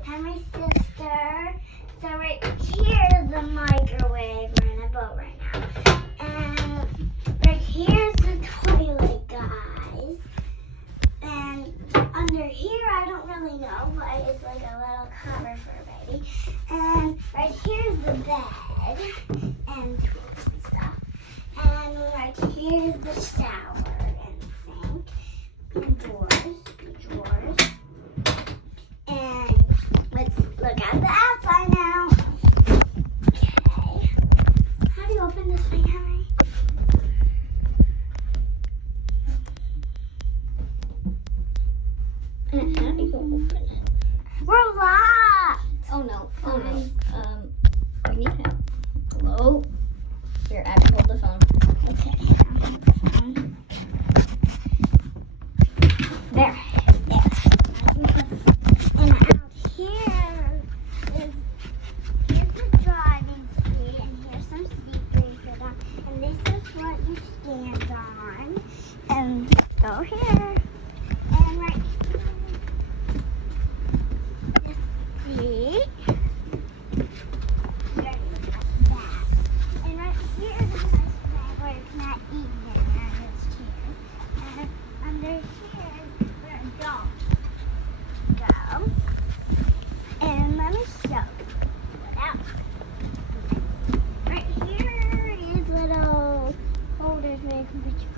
tell my sister. So right here's the microwave. We're in a boat right now. And right here's the toilet, guys. And under here, I don't really know, but it's like a little cover for a baby. And right here's the bed and stuff. And right here's the shower and sink and drawers. And let's look at the outside now. Okay. How do you open this thing, Henry? How do you open it? We're locked. Oh no. Oh no. We need help. Hello? Here, Abby, hold the phone. Okay. There. Yes. And out here here's the driving seat, and here's some seat braces on, and this is what you stand on. And go here. And right here, the seat. That. And right here is a nice bag where it's not eating it and it's chairs. And under here is where dogs go. And let me show you what else. Right here is little holders where you can put your